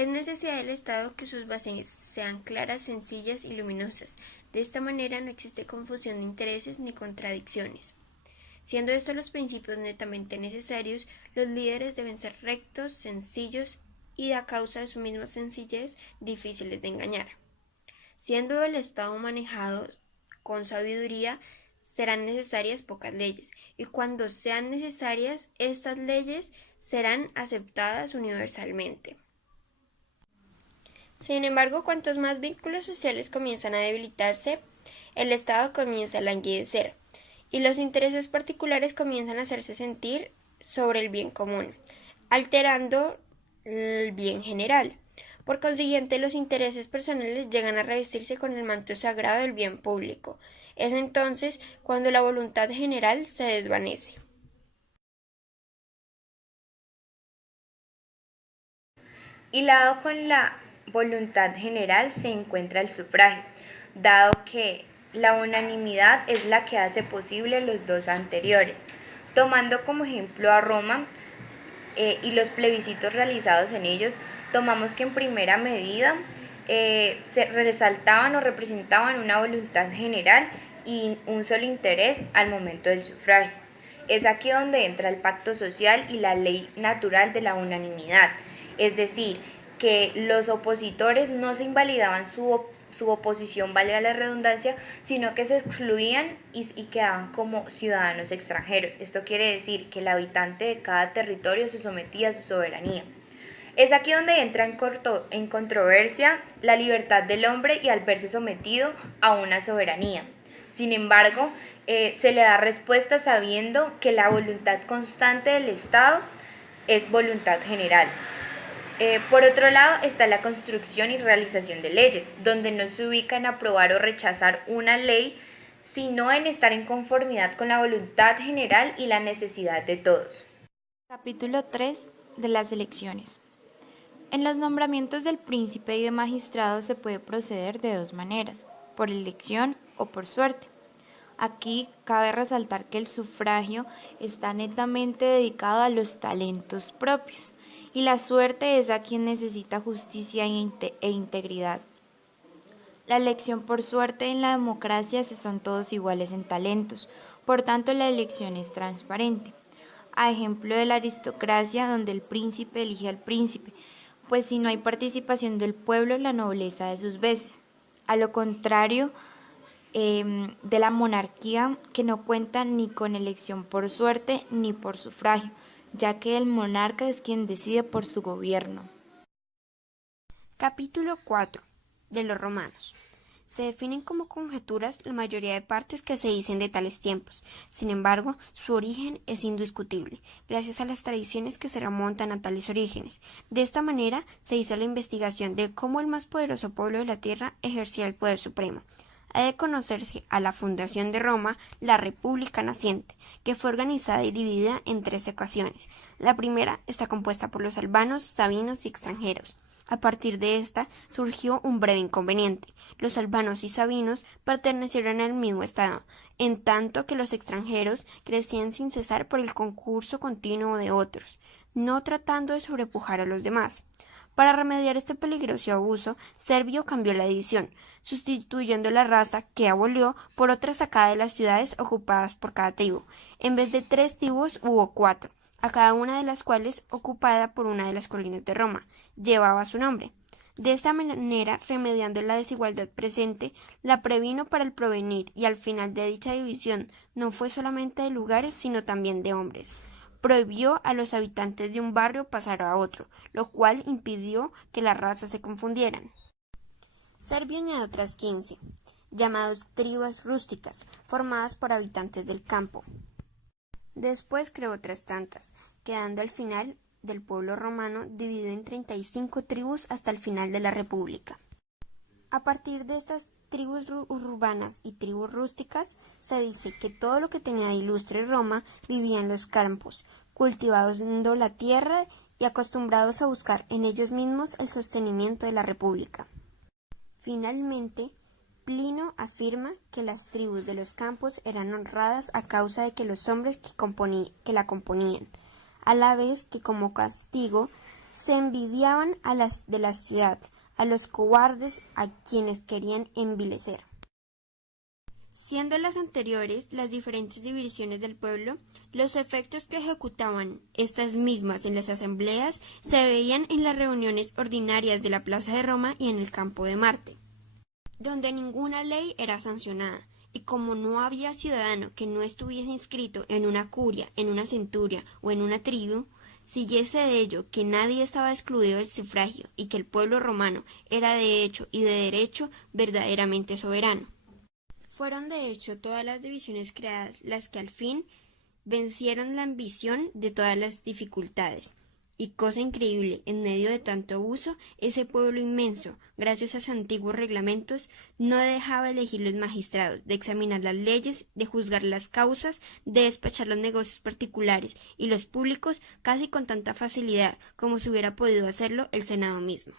Es necesidad del Estado que sus bases sean claras, sencillas y luminosas. De esta manera no existe confusión de intereses ni contradicciones. Siendo estos los principios netamente necesarios, los líderes deben ser rectos, sencillos y, a causa de su misma sencillez, difíciles de engañar. Siendo el Estado manejado con sabiduría, serán necesarias pocas leyes, y cuando sean necesarias, estas leyes serán aceptadas universalmente. Sin embargo, cuantos más vínculos sociales comienzan a debilitarse, el Estado comienza a languidecer, y los intereses particulares comienzan a hacerse sentir sobre el bien común, alterando el bien general. Por consiguiente, los intereses personales llegan a revestirse con el manto sagrado del bien público. Es entonces cuando la voluntad general se desvanece. Hilado con la voluntad general se encuentra el sufragio, dado que la unanimidad es la que hace posible los dos anteriores. Tomando como ejemplo a Roma y los plebiscitos realizados en ellos, tomamos que en primera medida se resaltaban o representaban una voluntad general y un solo interés al momento del sufragio. Es aquí donde entra el pacto social y la ley natural de la unanimidad, es decir, que los opositores no se invalidaban su oposición, valga la redundancia, sino que se excluían y quedaban como ciudadanos extranjeros. Esto quiere decir que el habitante de cada territorio se sometía a su soberanía. Es aquí donde entra en controversia la libertad del hombre y al verse sometido a una soberanía. Sin embargo, se le da respuesta sabiendo que la voluntad constante del Estado es voluntad general. Por otro lado está la construcción y realización de leyes, donde no se ubica en aprobar o rechazar una ley, sino en estar en conformidad con la voluntad general y la necesidad de todos. Capítulo 3 de las elecciones. En los nombramientos del príncipe y de magistrados se puede proceder de dos maneras, por elección o por suerte. Aquí cabe resaltar que el sufragio está netamente dedicado a los talentos propios y la suerte es a quien necesita justicia e integridad. La elección por suerte en la democracia se son todos iguales en talentos, por tanto la elección es transparente. A ejemplo de la aristocracia donde el príncipe elige al príncipe, pues si no hay participación del pueblo, la nobleza de sus veces. A lo contrario de la monarquía, que no cuenta ni con elección por suerte ni por sufragio, ya que el monarca es quien decide por su gobierno. Capítulo 4 de los romanos. Se definen como conjeturas la mayoría de partes que se dicen de tales tiempos. Sin embargo, su origen es indiscutible, gracias a las tradiciones que se remontan a tales orígenes. De esta manera, se hizo la investigación de cómo el más poderoso pueblo de la tierra ejercía el poder supremo. Ha de conocerse a la fundación de Roma la República naciente, que fue organizada y dividida en tres ocasiones. La primera está compuesta por los albanos, sabinos y extranjeros. A partir de esta surgió un breve inconveniente. Los albanos y sabinos pertenecieron al mismo estado, en tanto que los extranjeros crecían sin cesar por el concurso continuo de otros, no tratando de sobrepujar a los demás. Para remediar este peligroso abuso, Servio cambió la división, sustituyendo la raza que abolió por otra sacada de las ciudades ocupadas por cada tribu. En vez de 3 tribus hubo 4, a cada una de las cuales ocupada por una de las colinas de Roma. Llevaba su nombre. De esta manera, remediando la desigualdad presente, la previno para el provenir y al final de dicha división no fue solamente de lugares, sino también de hombres. Prohibió a los habitantes de un barrio pasar a otro, lo cual impidió que las razas se confundieran. Servio añadió otras 15, llamados tribus rústicas, formadas por habitantes del campo. Después creó otras tantas, quedando al final del pueblo romano dividido en 35 tribus hasta el final de la República. A partir de estas tribus urbanas y tribus rústicas, se dice que todo lo que tenía de ilustre Roma vivía en los campos, cultivando la tierra y acostumbrados a buscar en ellos mismos el sostenimiento de la República. Finalmente, Plinio afirma que las tribus de los campos eran honradas a causa de que los hombres que la componían, a la vez que como castigo Se envidiaban a las de la ciudad, a los cobardes a quienes querían envilecer. Siendo las anteriores las diferentes divisiones del pueblo, los efectos que ejecutaban estas mismas en las asambleas se veían en las reuniones ordinarias de la Plaza de Roma y en el Campo de Marte, donde ninguna ley era sancionada, y como no había ciudadano que no estuviese inscrito en una curia, en una centuria o en una tribu, siguiese de ello que nadie estaba excluido del sufragio y que el pueblo romano era de hecho y de derecho verdaderamente soberano. Fueron de hecho todas las divisiones creadas las que al fin vencieron la ambición de todas las dificultades. Y cosa increíble, en medio de tanto abuso, ese pueblo inmenso, gracias a sus antiguos reglamentos, no dejaba elegir los magistrados, de examinar las leyes, de juzgar las causas, de despachar los negocios particulares y los públicos casi con tanta facilidad como si hubiera podido hacerlo el Senado mismo.